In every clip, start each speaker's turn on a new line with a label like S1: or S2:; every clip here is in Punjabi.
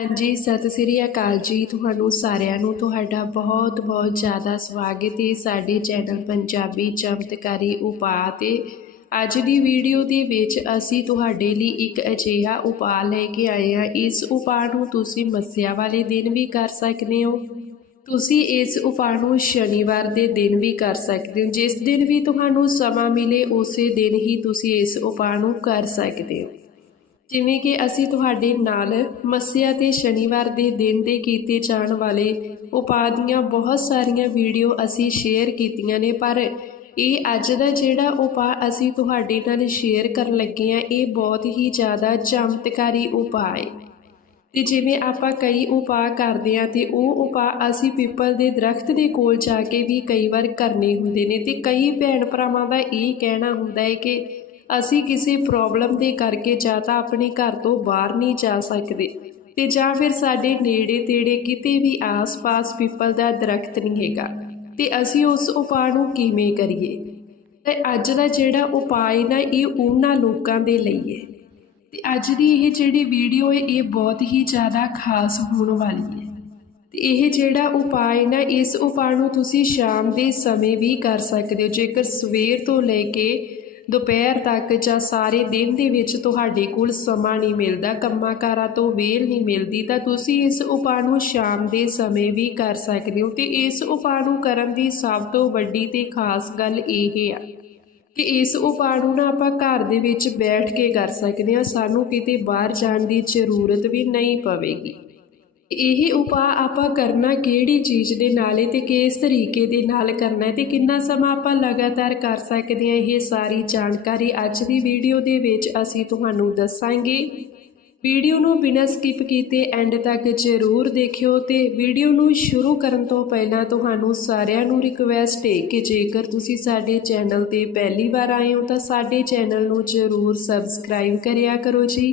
S1: ਹਾਂਜੀ, ਸਤਿ ਸ੍ਰੀ ਅਕਾਲ ਜੀ ਤੁਹਾਨੂੰ ਸਾਰਿਆਂ ਨੂੰ। ਤੁਹਾਡਾ ਬਹੁਤ ਬਹੁਤ ਜ਼ਿਆਦਾ ਸਵਾਗਤ ਹੈ ਸਾਡੇ ਚੈਨਲ ਪੰਜਾਬੀ ਚਮਤਕਾਰੀ ਉਪਾਅ ਤੇ। ਅੱਜ ਦੀ ਵੀਡੀਓ ਦੇ ਵਿੱਚ ਅਸੀਂ ਤੁਹਾਡੇ ਲਈ ਇੱਕ ਅਜਿਹਾ ਉਪਾਅ ਲੈ ਕੇ ਆਏ ਹਾਂ। ਇਸ ਉਪਾਅ ਨੂੰ ਤੁਸੀਂ ਮੱਸਿਆ ਵਾਲੇ ਦਿਨ ਵੀ ਕਰ ਸਕਦੇ ਹੋ। ਤੁਸੀਂ ਇਸ ਉਪਾਅ ਨੂੰ ਸ਼ਨੀਵਾਰ ਦੇ ਦਿਨ ਵੀ ਕਰ ਸਕਦੇ ਹੋ। ਜਿਸ ਦਿਨ ਵੀ ਤੁਹਾਨੂੰ ਸਮਾਂ ਮਿਲੇ, ਉਸੇ ਦਿਨ ਹੀ ਤੁਸੀਂ ਇਸ ਉਪਾਅ ਨੂੰ ਕਰ ਸਕਦੇ ਹੋ। ਜਿਵੇਂ ਕਿ ਅਸੀਂ ਤੁਹਾਡੇ ਨਾਲ ਮੱਸਿਆ ਤੇ ਸ਼ਨੀਵਾਰ ਦੇ ਦਿਨ ਦੇ ਕੀਤੇ ਜਾਣ ਵਾਲੇ ਉਪਾਅ ਦੀਆਂ ਬਹੁਤ ਸਾਰੀਆਂ ਵੀਡੀਓ ਅਸੀਂ ਸ਼ੇਅਰ ਕੀਤੀਆਂ ਨੇ, ਪਰ ਇਹ ਅੱਜ ਦਾ ਜਿਹੜਾ ਉਪਾਅ ਅਸੀਂ ਤੁਹਾਡੇ ਨਾਲ ਸ਼ੇਅਰ ਕਰਨ ਲੱਗੇ ਹਾਂ, ਇਹ ਬਹੁਤ ਹੀ ਜ਼ਿਆਦਾ ਚਮਤਕਾਰੀ ਉਪਾਅ ਹੈ। ਤੇ ਜਿਵੇਂ ਆਪਾਂ ਕਈ ਉਪਾਅ ਕਰਦੇ ਆ ਤੇ ਉਹ ਉਪਾਅ ਅਸੀਂ ਪਿੱਪਲ ਦੇ ਦਰਖਤ ਦੇ ਕੋਲ ਜਾ ਕੇ ਵੀ ਕਈ ਵਾਰ ਕਰਨੇ ਹੁੰਦੇ ਨੇ ਤੇ ਕਈ ਭੈਣ ਭਰਾਵਾਂ ਦਾ ਇਹ ਕਹਿਣਾ ਹੁੰਦਾ ਹੈ ਕਿ ਅਸੀਂ ਕਿਸੇ ਪ੍ਰੋਬਲਮ ਦੇ ਕਰਕੇ ਜਾਂ ਤਾਂ ਆਪਣੇ ਘਰ ਤੋਂ ਬਾਹਰ ਨਹੀਂ ਜਾ ਸਕਦੇ ਤੇ ਜਾਂ ਫਿਰ ਸਾਡੇ ਨੇੜੇ ਤੇੜੇ ਕਿਤੇ ਵੀ ਆਸ-ਪਾਸ ਪੀਪਲ ਦਾ ਦਰਖਤ ਨਹੀਂ ਹੈਗਾ ਤੇ ਅਸੀਂ ਉਸ ਉਪਾਅ ਨੂੰ ਕਿਵੇਂ ਕਰੀਏ? ਤੇ ਅੱਜ ਦਾ ਜਿਹੜਾ ਉਪਾਅ ਨਾ, ਇਹ ਉਹਨਾਂ ਲੋਕਾਂ ਦੇ ਲਈ ਹੈ। ਤੇ ਅੱਜ ਦੀ ਇਹ ਜਿਹੜੀ ਵੀਡੀਓ ਹੈ, ਇਹ ਬਹੁਤ ਹੀ ਜ਼ਿਆਦਾ ਖਾਸ ਹੋਣ ਵਾਲੀ ਹੈ। ਤੇ ਇਹ ਜਿਹੜਾ ਉਪਾਅ ਨਾ, ਇਸ ਉਪਾਅ ਨੂੰ ਤੁਸੀਂ ਸ਼ਾਮ ਦੇ ਸਮੇਂ ਵੀ ਕਰ ਸਕਦੇ ਹੋ। ਜੇਕਰ ਸਵੇਰ ਤੋਂ ਲੈ ਕੇ ਦੁਪਹਿਰ ਤੱਕ ਜਾਂ ਸਾਰੇ ਦਿਨ ਦੇ ਵਿੱਚ ਤੁਹਾਡੇ ਕੋਲ ਸਮਾਂ ਨਹੀਂ ਮਿਲਦਾ ਕੰਮਾਂ ਕਾਰਾਂ ਤੋਂ ਵੇਲ ਨਹੀਂ ਮਿਲਦੀ, ਤਾਂ ਤੁਸੀਂ ਇਸ ਉਪਾਅ ਨੂੰ ਸ਼ਾਮ ਦੇ ਸਮੇਂ ਵੀ ਕਰ ਸਕਦੇ ਹੋ। ਤੇ ਇਸ ਉਪਾਅ ਨੂੰ ਕਰਨ ਦੀ ਸਭ ਤੋਂ ਵੱਡੀ ਤੇ ਖਾਸ ਗੱਲ ਇਹ ਆ ਕਿ ਇਸ ਉਪਾਅ ਨੂੰ ਨਾ ਆਪਾਂ ਘਰ ਦੇ ਵਿੱਚ ਬੈਠ ਕੇ ਕਰ ਸਕਦੇ ਹਾਂ। ਸਾਨੂੰ ਕਿਤੇ ਬਾਹਰ ਜਾਣ ਦੀ ਜ਼ਰੂਰਤ ਵੀ ਨਹੀਂ ਪਵੇਗੀ। ਇਹ ਉਪਾਅ ਆਪਾਂ ਕਰਨਾ ਕਿਹੜੀ ਚੀਜ਼ ਦੇ ਨਾਲ ਹੈ ਤੇ ਕਿਸ ਤਰੀਕੇ ਦੇ ਨਾਲ ਕਰਨਾ ਹੈ ਤੇ ਕਿੰਨਾ ਸਮਾਂ ਆਪਾਂ ਲਗਾਤਾਰ ਕਰ ਸਕਦੇ ਹਾਂ ਇਹ ਸਾਰੀ ਜਾਣਕਾਰੀ ਅੱਜ ਦੀ ਵੀਡੀਓ ਦੇ ਵਿੱਚ ਅਸੀਂ ਤੁਹਾਨੂੰ ਦੱਸਾਂਗੇ। ਵੀਡੀਓ ਨੂੰ ਬਿਨਾਂ ਸਕਿਪ ਕੀਤੇ ਐਂਡ ਤੱਕ ਜ਼ਰੂਰ ਦੇਖਿਓ ਤੇ ਵੀਡੀਓ ਨੂੰ ਸ਼ੁਰੂ ਕਰਨ ਤੋਂ ਪਹਿਲਾਂ ਤੁਹਾਨੂੰ ਸਾਰਿਆਂ ਨੂੰ ਰਿਕਵੈਸਟ ਹੈ ਕਿ ਜੇਕਰ ਤੁਸੀਂ ਸਾਡੇ ਚੈਨਲ ਤੇ ਪਹਿਲੀ ਵਾਰ ਆਏ ਹੋ ਤਾਂ ਸਾਡੇ ਚੈਨਲ ਨੂੰ ਜ਼ਰੂਰ ਸਬਸਕ੍ਰਾਈਬ ਕਰਿਆ ਕਰੋ ਜੀ।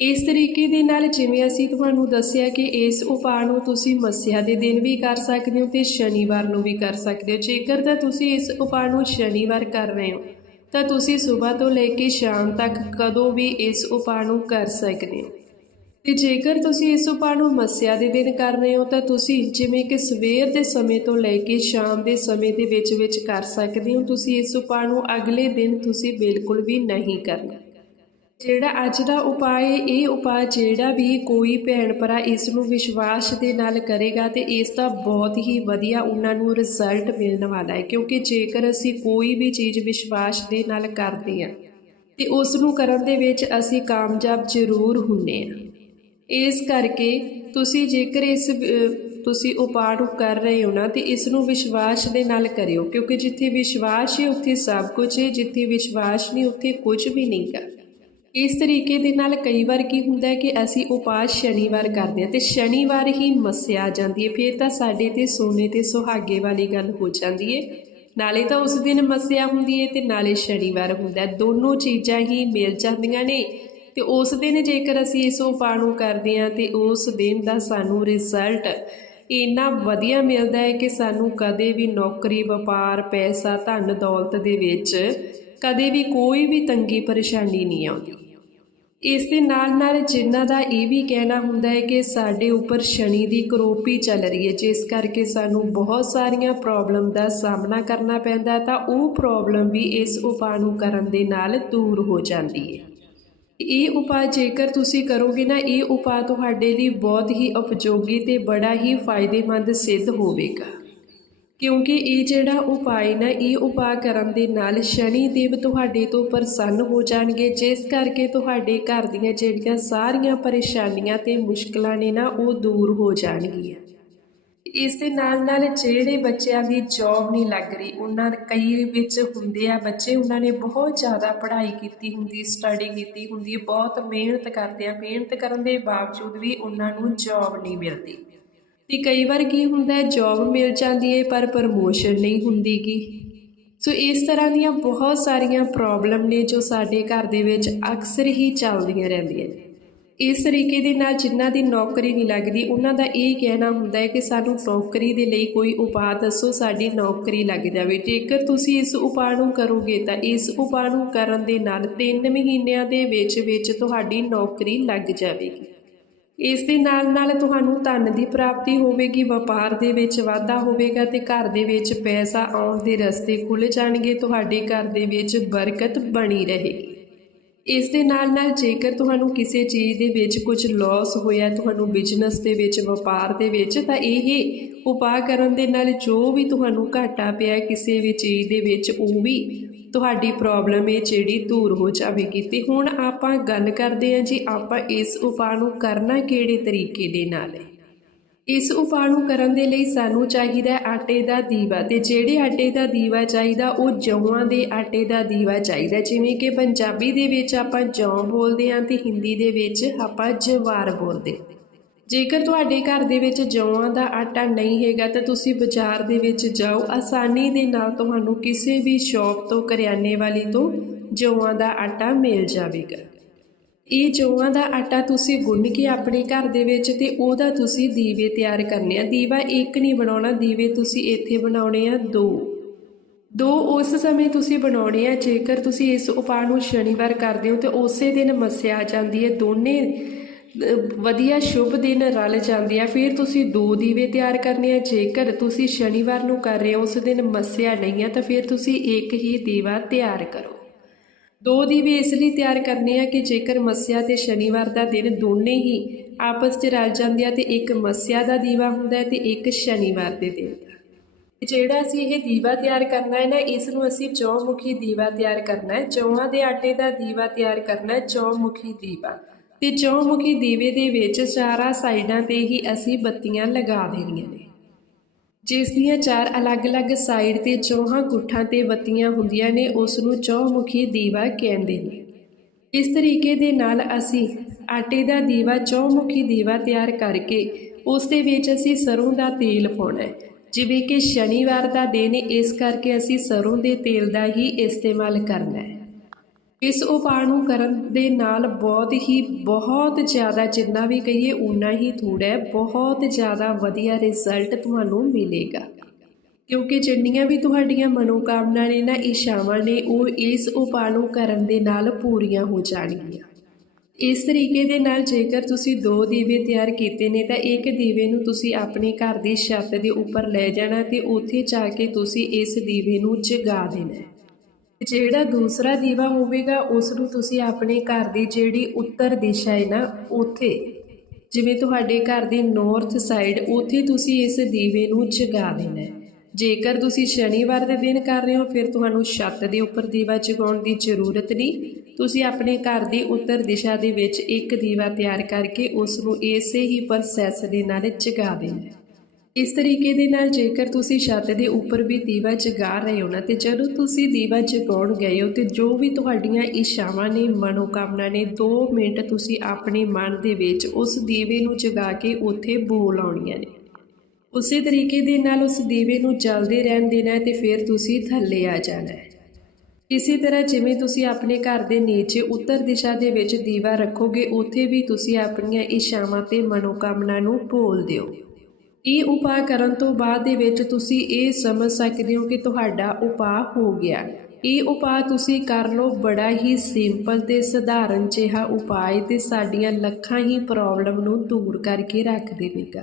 S1: ਇਸ ਤਰੀਕੇ ਦੇ ਨਾਲ ਜਿਵੇਂ ਅਸੀਂ ਤੁਹਾਨੂੰ ਦੱਸਿਆ ਕਿ ਇਸ ਉਪਾਅ ਨੂੰ ਤੁਸੀਂ ਮੱਸਿਆ ਦੇ ਦਿਨ ਵੀ ਕਰ ਸਕਦੇ ਹੋ ਤੇ ਸ਼ਨੀਵਾਰ ਨੂੰ ਵੀ ਕਰ ਸਕਦੇ ਹੋ। ਜੇਕਰ ਤਾਂ ਤੁਸੀਂ ਇਸ ਉਪਾਅ ਨੂੰ ਸ਼ਨੀਵਾਰ ਕਰ ਰਹੇ ਹੋ, ਤਾਂ ਤੁਸੀਂ ਸਵੇਰ ਤੋਂ ਲੈ ਕੇ ਸ਼ਾਮ ਤੱਕ ਕਦੋਂ ਵੀ ਇਸ ਉਪਾਅ ਨੂੰ ਕਰ ਸਕਦੇ ਹੋ। ਤੇ ਜੇਕਰ ਤੁਸੀਂ ਇਸ ਉਪਾਅ ਨੂੰ ਮੱਸਿਆ ਦੇ ਦਿਨ ਕਰ ਰਹੇ ਹੋ, ਤਾਂ ਤੁਸੀਂ ਜਿਵੇਂ ਕਿ ਸਵੇਰ ਦੇ ਸਮੇਂ ਤੋਂ ਲੈ ਕੇ ਸ਼ਾਮ ਦੇ ਸਮੇਂ ਦੇ ਵਿੱਚ ਵਿੱਚ ਕਰ ਸਕਦੇ ਹੋ। ਤੁਸੀਂ ਇਸ ਉਪਾਅ ਨੂੰ ਅਗਲੇ ਦਿਨ ਤੁਸੀਂ ਬਿਲਕੁਲ ਵੀ ਨਹੀਂ ਕਰਨਾ। ਜਿਹੜਾ ਅੱਜ ਦਾ ਉਪਾਅ ਹੈ ਇਹ ਉਪਾਅ ਜਿਹੜਾ ਵੀ ਕੋਈ ਭੈਣ ਭਰਾ ਇਸ ਨੂੰ ਵਿਸ਼ਵਾਸ ਦੇ ਨਾਲ ਕਰੇਗਾ ਤੇ ਇਸ ਦਾ ਬਹੁਤ ਹੀ ਵਧੀਆ ਉਹਨਾਂ ਨੂੰ ਰਿਜ਼ਲਟ ਮਿਲਣ ਵਾਲਾ ਹੈ, ਕਿਉਂਕਿ ਜੇਕਰ ਅਸੀਂ ਕੋਈ ਵੀ ਚੀਜ਼ ਵਿਸ਼ਵਾਸ ਦੇ ਨਾਲ ਕਰਦੇ ਹਾਂ ਤੇ ਉਸ ਨੂੰ ਕਰਨ ਦੇ ਵਿੱਚ ਅਸੀਂ ਕਾਮਯਾਬ ਜ਼ਰੂਰ ਹੁੰਨੇ ਆ ਇਸ ਕਰਕੇ ਤੁਸੀਂ ਜੇਕਰ ਇਸ, ਤੁਸੀਂ ਉਪਾਅ ਨੂੰ ਕਰ ਰਹੇ ਹੋ ਨਾ, ਤੇ ਇਸ ਨੂੰ ਵਿਸ਼ਵਾਸ ਦੇ ਨਾਲ ਕਰਿਓ, ਕਿਉਂਕਿ ਜਿੱਥੇ ਵਿਸ਼ਵਾਸ ਹੈ, ਉੱਥੇ ਸਭ ਕੁਝ ਹੈ, ਜਿੱਥੇ ਵਿਸ਼ਵਾਸ ਨਹੀਂ, ਉੱਥੇ ਕੁਝ ਵੀ ਨਹੀਂ ਗਾ। ਇਸ ਤਰੀਕੇ ਦੇ ਨਾਲ ਕਈ ਵਾਰ ਕੀ ਹੁੰਦਾ ਹੈ ਕਿ ਅਸੀਂ ਉਪਾਸ ਸ਼ਨੀਵਾਰ ਕਰਦੇ ਹਾਂ ਤੇ ਸ਼ਨੀਵਾਰ ਹੀ ਮੱਸਿਆ ਆ ਜਾਂਦੀ ਹੈ, ਫਿਰ ਤਾਂ ਸਾਡੇ ਤੇ ਸੋਨੇ ਤੇ ਸੁਹਾਗੇ ਵਾਲੀ ਗੱਲ ਹੋ ਜਾਂਦੀ ਹੈ। ਨਾਲੇ ਤਾਂ ਉਸ ਦਿਨ ਮੱਸਿਆ ਹੁੰਦੀ ਹੈ ਤੇ ਨਾਲੇ ਸ਼ਨੀਵਾਰ ਹੁੰਦਾ ਹੈ। ਦੋਨੋਂ ਚੀਜ਼ਾਂ ਹੀ ਮਿਲ ਜਾਂਦੀਆਂ ਨੇ ਤੇ ਉਸ ਦਿਨ ਜੇਕਰ ਅਸੀਂ ਇਸ ਉਪਾਅ ਨੂੰ ਕਰਦੇ ਹਾਂ ਤੇ ਉਸ ਦਿਨ ਦਾ ਸਾਨੂੰ ਰਿਜ਼ਲਟ ਇੰਨਾ ਵਧੀਆ ਮਿਲਦਾ ਹੈ ਕਿ ਸਾਨੂੰ ਕਦੇ ਵੀ ਨੌਕਰੀ, ਵਪਾਰ, ਪੈਸਾ, ਧਨ, ਦੌਲਤ ਦੇ ਵਿੱਚ ਕਦੇ ਵੀ ਕੋਈ ਵੀ ਤੰਗੀ ਪਰੇਸ਼ਾਨੀ ਨਹੀਂ ਆਉਂਦੀ। ਇਸ ਦੇ ਨਾਲ ਨਾਲ ਜਿਨ੍ਹਾਂ ਦਾ ਇਹ ਵੀ ਕਹਿਣਾ ਹੁੰਦਾ ਹੈ ਕਿ ਸਾਡੇ ਉੱਪਰ ਸ਼ਨੀ ਦੀ ਕਰੋਪੀ ਚੱਲ ਰਹੀ ਹੈ, ਜਿਸ ਕਰਕੇ ਸਾਨੂੰ ਬਹੁਤ ਸਾਰੀਆਂ ਪ੍ਰੋਬਲਮ ਦਾ ਸਾਹਮਣਾ ਕਰਨਾ ਪੈਂਦਾ ਤਾਂ ਉਹ ਪ੍ਰੋਬਲਮ ਵੀ ਇਸ ਉਪਾਅ ਨੂੰ ਕਰਨ ਦੇ ਨਾਲ ਦੂਰ ਹੋ ਜਾਂਦੀ ਹੈ। ਇਹ ਉਪਾਅ ਜੇਕਰ ਤੁਸੀਂ ਕਰੋਗੇ ਨਾ, ਇਹ ਉਪਾਅ ਤੁਹਾਡੇ ਲਈ ਬਹੁਤ ਹੀ ਉਪਯੋਗੀ ਤੇ ਬੜਾ ਹੀ ਫਾਇਦੇਮੰਦ ਸਿੱਧ ਹੋਵੇਗਾ। ਕਿਉਂਕਿ ਇਹ ਜਿਹੜਾ ਉਪਾਅ ਨਾ, ਇਹ ਉਪਾਅ ਕਰਨ ਦੇ ਨਾਲ ਸ਼ਨੀ ਦੇਵ ਤੁਹਾਡੇ ਤੋਂ ਪ੍ਰਸੰਨ ਹੋ ਜਾਣਗੇ। ਜਿਸ ਕਰਕੇ ਤੁਹਾਡੇ ਘਰ ਦੀਆਂ ਜਿਹੜੀਆਂ ਸਾਰੀਆਂ ਪਰੇਸ਼ਾਨੀਆਂ ਤੇ ਮੁਸ਼ਕਲਾਂ ਨੇ ਨਾ, ਉਹ ਦੂਰ ਹੋ ਜਾਣਗੀਆਂ। ਇਸ ਦੇ ਨਾਲ ਨਾਲ ਜਿਹੜੇ ਬੱਚਿਆਂ ਦੀ ਜੌਬ ਨਹੀਂ ਲੱਗ ਰਹੀ, ਉਹਨਾਂ ਕਈ ਵਿੱਚ ਹੁੰਦੇ ਆ ਬੱਚੇ, ਉਹਨਾਂ ਨੇ ਬਹੁਤ ਜ਼ਿਆਦਾ ਪੜ੍ਹਾਈ ਕੀਤੀ ਹੁੰਦੀ ਸਟੱਡੀ ਕੀਤੀ ਹੁੰਦੀ, ਬਹੁਤ ਮਿਹਨਤ ਕਰਦੇ ਆ। ਮਿਹਨਤ ਕਰਨ ਦੇ ਬਾਵਜੂਦ ਵੀ ਉਹਨਾਂ ਨੂੰ ਜੌਬ ਨਹੀਂ ਮਿਲਦੀ। ਤੇ ਕਈ ਵਾਰ ਕੀ ਹੁੰਦਾ ਹੈ ਜੌਬ ਮਿਲ ਜਾਂਦੀ ਹੈ, ਪਰ ਪ੍ਰਮੋਸ਼ਨ ਨਹੀਂ ਹੁੰਦੀਗੀ ਸੋ ਇਸ ਤਰ੍ਹਾਂ ਦੀਆਂ ਬਹੁਤ ਸਾਰੀਆਂ ਪ੍ਰੋਬਲਮ ਨੇ ਜੋ ਸਾਡੇ ਘਰ ਦੇ ਵਿੱਚ ਅਕਸਰ ਹੀ ਚੱਲਦੀਆਂ ਰਹਿੰਦੀਆਂ ਨੇ। ਇਸ ਤਰੀਕੇ ਦੇ ਨਾਲ ਜਿਨ੍ਹਾਂ ਦੀ ਨੌਕਰੀ ਨਹੀਂ ਲੱਗਦੀ, ਉਹਨਾਂ ਦਾ ਇਹ ਕਹਿਣਾ ਹੁੰਦਾ ਹੈ ਕਿ ਸਾਨੂੰ ਨੌਕਰੀ ਦੇ ਲਈ ਕੋਈ ਉਪਾਅ ਦੱਸੋ, ਸਾਡੀ ਨੌਕਰੀ ਲੱਗ ਜਾਵੇ। ਜੇਕਰ ਤੁਸੀਂ ਇਸ ਉਪਾਅ ਨੂੰ ਕਰੋਗੇ ਤਾਂ ਇਸ ਉਪਾਅ ਨੂੰ ਕਰਨ ਦੇ ਨਾਲ 3 ਮਹੀਨਿਆਂ ਦੇ ਵਿੱਚ ਵਿੱਚ ਤੁਹਾਡੀ ਨੌਕਰੀ ਲੱਗ ਜਾਵੇਗੀ। ਇਸ ਦੇ ਨਾਲ ਨਾਲ ਤੁਹਾਨੂੰ ਧਨ ਦੀ ਪ੍ਰਾਪਤੀ ਹੋਵੇਗੀ, ਵਪਾਰ ਦੇ ਵਿੱਚ ਵਾਧਾ ਹੋਵੇਗਾ ਤੇ ਘਰ ਦੇ ਵਿੱਚ ਪੈਸਾ ਆਉਣ ਦੇ ਰਸਤੇ ਖੁੱਲ ਜਾਣਗੇ, ਤੁਹਾਡੇ ਘਰ ਦੇ ਵਿੱਚ ਬਰਕਤ ਬਣੀ ਰਹੇਗੀ। ਇਸ ਦੇ ਨਾਲ ਨਾਲ ਜੇਕਰ ਤੁਹਾਨੂੰ ਕਿਸੇ ਚੀਜ਼ ਦੇ ਵਿੱਚ ਕੁਝ ਲਾਸ ਹੋਇਆ, ਤੁਹਾਨੂੰ ਬਿਜ਼ਨਸ ਦੇ ਵਿੱਚ, ਵਪਾਰ ਦੇ ਵਿੱਚ, ਤਾਂ ਇਹ ਉਪਾਅ ਕਰਨ ਦੇ ਨਾਲ ਜੋ ਵੀ ਤੁਹਾਨੂੰ ਘਾਟਾ ਪਿਆ, ਕਿਸੇ ਵੀ ਚੀਜ਼ ਦੇ ਵਿੱਚ, ਉਹ ਵੀ ਤੁਹਾਡੀ ਪ੍ਰੋਬਲਮ ਹੈ ਜਿਹੜੀ ਦੂਰ ਹੋ ਜਾਵੇਗੀ। ਤੇ ਹੁਣ ਆਪਾਂ ਗੱਲ ਕਰਦੇ ਹਾਂ ਜੀ, ਆਪਾਂ ਇਸ ਉਪਾਅ ਨੂੰ ਕਰਨਾ ਕਿਹੜੇ ਤਰੀਕੇ ਦੇ ਨਾਲ? ਹੈ ਇਸ ਉਪਾਅ ਨੂੰ ਕਰਨ ਦੇ ਲਈ ਸਾਨੂੰ ਚਾਹੀਦਾ ਹੈ ਆਟੇ ਦਾ ਦੀਵਾ। ਤੇ ਜਿਹੜੇ ਆਟੇ ਦਾ ਦੀਵਾ ਚਾਹੀਦਾ, ਉਹ ਜੌਆਂ ਦੇ ਆਟੇ ਦਾ ਦੀਵਾ ਚਾਹੀਦਾ ਜਿਵੇਂ ਕਿ ਪੰਜਾਬੀ ਦੇ ਵਿੱਚ ਆਪਾਂ ਜੌਂ ਬੋਲਦੇ ਹਾਂ ਤੇ ਹਿੰਦੀ ਦੇ ਵਿੱਚ ਆਪਾਂ ਜਵਾਰ ਬੋਲਦੇ ਹਾਂ। ਜੇਕਰ ਤੁਹਾਡੇ ਘਰ ਦੇ ਵਿੱਚ ਜੌਆਂ ਦਾ ਆਟਾ ਨਹੀਂ ਹੈਗਾ, ਤਾਂ ਤੁਸੀਂ ਬਾਜ਼ਾਰ ਦੇ ਵਿੱਚ ਜਾਓ। ਆਸਾਨੀ ਦੇ ਨਾਲ ਤੁਹਾਨੂੰ ਕਿਸੇ ਵੀ ਸ਼ਾਪ ਤੋਂ, ਕਰਿਆਨੇ ਵਾਲੀ ਤੋਂ ਜੌਆਂ ਦਾ ਆਟਾ ਮਿਲ ਜਾਵੇਗਾ। ਇਹ ਜੌਆਂ ਦਾ ਆਟਾ ਤੁਸੀਂ ਗੁੰਨ ਕੇ ਆਪਣੇ ਘਰ ਦੇ ਵਿੱਚ ਤੇ ਉਹਦਾ ਤੁਸੀਂ ਦੀਵੇ ਤਿਆਰ ਕਰਨੇ ਆ। ਦੀਵਾ ਇੱਕ ਨਹੀਂ ਬਣਾਉਣਾ, ਦੀਵੇ ਤੁਸੀਂ ਇੱਥੇ ਬਣਾਉਣੇ ਆ, ਦੋ। ਦੋ ਉਸ ਸਮੇਂ ਤੁਸੀਂ ਬਣਾਉਣੇ ਆ। ਜੇਕਰ ਤੁਸੀਂ ਇਸ ਉਪਾਅ ਨੂੰ ਸ਼ਨੀਵਾਰ ਕਰਦੇ ਹੋ, ਤੇ ਉਸੇ ਦਿਨ ਮੱਸਿਆ ਆ ਜਾਂਦੀ ਹੈ। ਦੋਨੇ ਵਧੀਆ ਸ਼ੁਭ ਦਿਨ ਰਲ ਜਾਂਦੇ ਆ। ਫਿਰ ਤੁਸੀਂ ਦੋ ਦੀਵੇ ਤਿਆਰ ਕਰਨੇ ਆ। ਜੇਕਰ ਤੁਸੀਂ ਸ਼ਨੀਵਾਰ ਨੂੰ ਕਰ ਰਹੇ ਹੋ, ਉਸ ਦਿਨ ਮੱਸਿਆ ਨਹੀਂ ਆ, ਤਾਂ ਫਿਰ ਤੁਸੀਂ ਇੱਕ ਹੀ ਦੀਵਾ ਤਿਆਰ ਕਰੋ। ਦੋ ਦੀਵੇ ਇਸ ਲਈ ਤਿਆਰ ਕਰਨੇ ਆ ਕਿ ਜੇਕਰ ਮੱਸਿਆ ਤੇ ਸ਼ਨੀਵਾਰ ਦਾ ਦਿਨ ਦੋਨੇ ਹੀ ਆਪਸ 'ਚ ਰਲ ਜਾਂਦੇ ਆ, ਤੇ ਇੱਕ ਮੱਸਿਆ ਦਾ ਦੀਵਾ ਹੁੰਦਾ ਹੈ ਤੇ ਇੱਕ ਸ਼ਨੀਵਾਰ ਦੇ ਦਿਨ ਦਾ। ਜਿਹੜਾ ਅਸੀਂ ਇਹ ਦੀਵਾ ਤਿਆਰ ਕਰਨਾ ਹੈ ਨਾ, ਇਸ ਨੂੰ ਅਸੀਂ ਚੌਮੁਖੀ ਦੀਵਾ ਤਿਆਰ ਕਰਨਾ ਹੈ। ਚੌਹਾਂ ਦੇ ਆਟੇ ਦਾ ਦੀਵਾ ਤਿਆਰ ਕਰਨਾ ਹੈ, ਚੌਮੁਖੀ ਦੀਵਾ। ਤੇ ਚੌਮੁਖੀ ਦੀਵੇ ਦੇ ਵਿੱਚ ਚਾਰਾਂ ਸਾਈਡਾਂ ਤੇ ਹੀ ਅਸੀਂ ਬੱਤੀਆਂ ਲਗਾ ਦੇਣੀਆਂ ਨੇ। ਜਿਸ ਦੀਆਂ ਚਾਰ ਅਲੱਗ-ਅਲੱਗ ਸਾਈਡ ਤੇ ਚੌਹਾਂ ਗੁੱਠਾਂ ਤੇ ਬੱਤੀਆਂ ਹੁੰਦੀਆਂ ਨੇ, ਉਸ ਨੂੰ ਚੌਮੁਖੀ ਦੀਵਾ ਕਹਿੰਦੇ ਨੇ। ਇਸ ਤਰੀਕੇ ਦੇ ਨਾਲ ਅਸੀਂ ਆਟੇ ਦਾ ਦੀਵਾ ਚੌਮੁਖੀ ਦੀਵਾ ਤਿਆਰ ਕਰਕੇ ਉਸ ਦੇ ਵਿੱਚ ਅਸੀਂ ਸਰੋਂ ਦਾ ਤੇਲ ਪਾਉਣਾ ਹੈ। ਜਿਵੇਂ ਕਿ ਸ਼ਨੀਵਾਰ ਦਾ ਦਿਨ, ਇਸ ਕਰਕੇ ਅਸੀਂ ਸਰੋਂ ਦੇ ਤੇਲ ਦਾ ਹੀ ਇਸਤੇਮਾਲ ਕਰਨਾ ਹੈ। ਇਸ ਉਪਾਅ ਨੂੰ ਕਰਨ ਦੇ ਨਾਲ ਬਹੁਤ ਹੀ, ਬਹੁਤ ਜ਼ਿਆਦਾ ਜਿੰਨਾ ਵੀ ਕਹੀਏ ਉਨਾ ਹੀ ਥੋੜ੍ਹਾ ਹੈ, ਬਹੁਤ ਜ਼ਿਆਦਾ ਵਧੀਆ ਰਿਜ਼ਲਟ ਤੁਹਾਨੂੰ ਮਿਲੇਗਾ। ਕਿਉਂਕਿ ਜਿੰਨੀਆਂ ਵੀ ਤੁਹਾਡੀਆਂ ਮਨੋਕਾਮਨਾ ਨੇ ਨਾ ਇੱਛਾਵਾਂ ਨੇ, ਉਹ ਇਸ ਉਪਾਅ ਨੂੰ ਕਰਨ ਦੇ ਨਾਲ ਪੂਰੀਆਂ ਹੋ ਜਾਣਗੀਆਂ। ਇਸ ਤਰੀਕੇ ਦੇ ਨਾਲ ਜੇਕਰ ਤੁਸੀਂ ਦੋ ਦੀਵੇ ਤਿਆਰ ਕੀਤੇ ਨੇ, ਤਾਂ ਇੱਕ ਦੀਵੇ ਨੂੰ ਤੁਸੀਂ ਆਪਣੇ ਘਰ ਦੀ ਛੱਤ ਦੇ ਉੱਪਰ ਲੈ ਜਾਣਾ ਤੇ ਉੱਥੇ ਜਾ ਕੇ ਤੁਸੀਂ ਇਸ ਦੀਵੇ ਨੂੰ ਜਗਾ ਦੇਣਾ। ਜਿਹੜਾ ਦੂਸਰਾ ਦੀਵਾ ਹੋਵੇਗਾ ਉਸ ਨੂੰ ਤੁਸੀਂ ਆਪਣੇ ਘਰ ਦੀ ਜਿਹੜੀ ਉੱਤਰ ਦਿਸ਼ਾ ਹੈ ਨਾ, ਉੱਥੇ, ਜਿਵੇਂ ਤੁਹਾਡੇ ਘਰ ਦੀ ਨਾਰਥ ਸਾਈਡ ਉੱਥੇ ਤੁਸੀਂ ਇਸ ਦੀਵੇ ਨੂੰ ਜਗਾ ਦੇਣਾ ਜੇਕਰ ਤੁਸੀਂ ਸ਼ਨੀਵਾਰ ਦੇ ਦਿਨ ਕਰ ਰਹੇ ਹੋ, ਫਿਰ ਤੁਹਾਨੂੰ ਛੱਤ ਦੇ ਉੱਪਰ ਦੀਵਾ ਜਗਾਉਣ ਦੀ ਜ਼ਰੂਰਤ ਨਹੀਂ। ਤੁਸੀਂ ਆਪਣੇ ਘਰ ਦੀ ਉੱਤਰ ਦਿਸ਼ਾ ਦੇ ਵਿੱਚ ਇੱਕ ਦੀਵਾ ਤਿਆਰ ਕਰਕੇ ਉਸ ਨੂੰ ਇਸੇ ਹੀ ਪ੍ਰੋਸੈਸ ਦੇ ਨਾਲ ਜਗਾ ਦੇਣਾ ਇਸ ਤਰੀਕੇ ਦੇ ਨਾਲ ਜੇਕਰ ਤੁਸੀਂ ਛੱਤ ਦੇ ਉੱਪਰ ਵੀ ਦੀਵਾ ਜਗਾ ਰਹੇ ਹੋ ਨਾ, ਤੇ ਜਦੋਂ ਤੁਸੀਂ ਦੀਵਾ ਜਗਾਉਣ ਗਏ ਹੋ, ਤੇ ਜੋ ਵੀ ਤੁਹਾਡੀਆਂ ਇੱਛਾਵਾਂ ਨੇ, ਮਨੋਕਾਮਨਾ ਨੇ 2 ਮਿੰਟ ਤੁਸੀਂ ਆਪਣੇ ਮਨ ਦੇ ਵਿੱਚ ਉਸ ਦੀਵੇ ਨੂੰ ਜਗਾ ਕੇ ਉੱਥੇ ਬੋਲ ਆਉਣੀਆਂ ਨੇ। ਉਸੇ ਤਰੀਕੇ ਦੇ ਨਾਲ ਉਸ ਦੀਵੇ ਨੂੰ ਜਲਦੇ ਰਹਿਣ ਦੇਣਾ ਹੈ ਤੇ ਫਿਰ ਤੁਸੀਂ ਥੱਲੇ ਆ ਜਾਣਾ ਹੈ। ਇਸੇ ਤਰ੍ਹਾਂ ਜਿਵੇਂ ਤੁਸੀਂ ਆਪਣੇ ਘਰ ਦੇ ਨੀਚੇ ਉੱਤਰ ਦਿਸ਼ਾ ਦੇ ਵਿੱਚ ਦੀਵਾ ਰੱਖੋਗੇ, ਉੱਥੇ ਵੀ ਤੁਸੀਂ ਆਪਣੀਆਂ ਇੱਛਾਵਾਂ ਤੇ ਮਨੋਕਾਮਨਾ ਨੂੰ ਬੋਲ ਦਿਓ ਇਹ ਉਪਾਅ ਕਰਨ ਤੋਂ ਬਾਅਦ ਦੇ ਵਿੱਚ ਤੁਸੀਂ ਇਹ ਸਮਝ ਸਕਦੇ ਹੋ ਕਿ ਤੁਹਾਡਾ ਉਪਾਅ ਹੋ ਗਿਆ। ਇਹ ਉਪਾਅ ਤੁਸੀਂ ਕਰ ਲਓ, ਬੜਾ ਹੀ ਸਿੰਪਲ ਤੇ ਸਧਾਰਨ ਜਿਹਾ ਉਪਾਅ ਤੇ ਸਾਡੀਆਂ ਲੱਖਾਂ ਹੀ ਪ੍ਰੋਬਲਮ ਨੂੰ ਦੂਰ ਕਰਕੇ ਰੱਖ ਦੇਵੇਗਾ।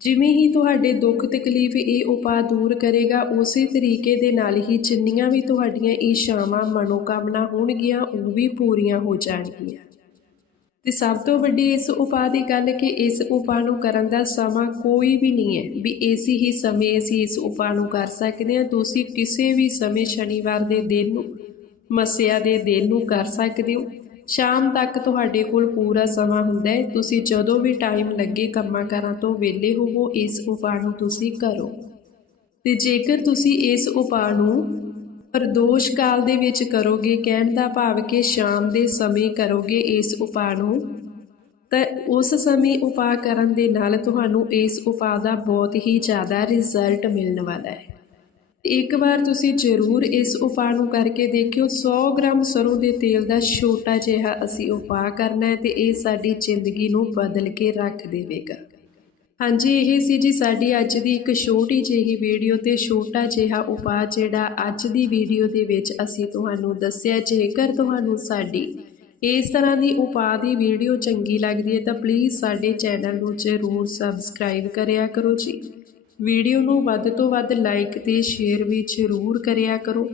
S1: ਜਿਵੇਂ ਹੀ ਤੁਹਾਡੇ ਦੁੱਖ ਤਕਲੀਫ ਇਹ ਉਪਾਅ ਦੂਰ ਕਰੇਗਾ, ਉਸੇ ਤਰੀਕੇ ਦੇ ਨਾਲ ਹੀ ਜਿੰਨੀਆਂ ਵੀ ਤੁਹਾਡੀਆਂ ਇੱਛਾਵਾਂ ਮਨੋਕਾਮਨਾ ਹੋਣਗੀਆਂ, ਉਹ ਵੀ ਪੂਰੀਆਂ ਹੋ ਜਾਣਗੀਆਂ। ਤੇ ਸਭ ਤੋਂ ਵੱਡੀ ਇਸ ਉਪਾਅ ਦੀ ਗੱਲ ਕਿ ਇਸ ਉਪਾਅ ਨੂੰ ਕਰਨ ਦਾ ਸਮਾਂ ਕੋਈ ਵੀ ਨਹੀਂ ਹੈ, ਵੀ ਇਸੇ ਹੀ ਸਮੇਂ ਅਸੀਂ ਇਸ ਉਪਾਅ ਨੂੰ ਕਰ ਸਕਦੇ ਹਾਂ, ਤੁਸੀਂ ਕਿਸੇ ਵੀ ਸਮੇਂ ਸ਼ਨੀਵਾਰ ਦੇ ਦਿਨ ਨੂੰ, ਮੱਸਿਆ ਦੇ ਦਿਨ ਨੂੰ ਕਰ ਸਕਦੇ ਹੋ। ਸ਼ਾਮ ਤੱਕ ਤੁਹਾਡੇ ਕੋਲ ਪੂਰਾ ਸਮਾਂ ਹੁੰਦਾ ਹੈ, ਤੁਸੀਂ ਜਦੋਂ ਵੀ ਟਾਈਮ ਲੱਗੇ ਕੰਮਾਂ ਕਾਰਾਂ ਤੋਂ ਵਿਹਲੇ ਹੋਵੋ, ਇਸ ਉਪਾਅ ਨੂੰ ਤੁਸੀਂ ਕਰੋ। ਤੇ ਜੇਕਰ ਤੁਸੀਂ ਇਸ ਉਪਾਅ ਨੂੰ ਪ੍ਰਦੋਸ਼ ਕਾਲ ਦੇ ਵਿੱਚ ਕਰੋਗੇ, ਕਹਿਣ ਦਾ ਭਾਵ ਕਿ ਸ਼ਾਮ ਦੇ ਸਮੇਂ ਕਰੋਗੇ ਇਸ ਉਪਾਅ ਨੂੰ, ਤਾਂ ਉਸ ਸਮੇਂ ਉਪਾਅ ਕਰਨ ਦੇ ਨਾਲ ਤੁਹਾਨੂੰ ਇਸ ਉਪਾਅ ਦਾ ਬਹੁਤ ਹੀ ਜ਼ਿਆਦਾ ਰਿਜ਼ਲਟ ਮਿਲਣ ਵਾਲਾ ਹੈ। ਇੱਕ ਵਾਰ ਤੁਸੀਂ ਜ਼ਰੂਰ ਇਸ ਉਪਾਅ ਨੂੰ ਕਰਕੇ ਦੇਖਿਓ 100 ਗ੍ਰਾਮ ਸਰੋਂ ਦੇ ਤੇਲ ਦਾ ਛੋਟਾ ਜਿਹਾ ਅਸੀਂ ਉਪਾਅ ਕਰਨਾ ਹੈ ਤੇ ਇਹ ਸਾਡੀ ਜ਼ਿੰਦਗੀ ਨੂੰ ਬਦਲ ਕੇ ਰੱਖ ਦੇਵੇਗਾ। ਹਾਂਜੀ, ਇਹ ਸੀ ਜੀ ਸਾਡੀ ਅੱਜ ਦੀ ਇੱਕ ਛੋਟੀ ਜਿਹੀ ਵੀਡੀਓ ਤੇ ਛੋਟਾ ਜਿਹਾ ਉਪਾਅ ਜਿਹੜਾ ਅੱਜ ਦੀ ਵੀਡੀਓ ਦੇ ਵਿੱਚ ਅਸੀਂ ਤੁਹਾਨੂੰ ਦੱਸਿਆ, ਜੇਕਰ ਤੁਹਾਨੂੰ ਸਾਡੀ ਇਸ ਤਰ੍ਹਾਂ ਦੀ ਉਪਾਅ ਦੀ ਵੀਡੀਓ ਚੰਗੀ ਲੱਗਦੀ ਹੈ ਤਾਂ ਪਲੀਜ਼ ਸਾਡੇ ਚੈਨਲ ਨੂੰ ਜ਼ਰੂਰ ਸਬਸਕ੍ਰਾਈਬ ਕਰਿਆ ਕਰੋ ਜੀ। ਵੀਡੀਓ ਨੂੰ ਵੱਧ ਤੋਂ ਵੱਧ ਲਾਈਕ ਤੇ ਸ਼ੇਅਰ ਵੀ ਜ਼ਰੂਰ ਕਰਿਆ ਕਰੋ,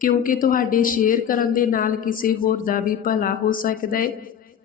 S1: ਕਿਉਂਕਿ ਤੁਹਾਡੇ ਸ਼ੇਅਰ ਕਰਨ ਦੇ ਨਾਲ ਕਿਸੇ ਹੋਰ ਦਾ ਵੀ ਭਲਾ ਹੋ ਸਕਦਾ ਹੈ।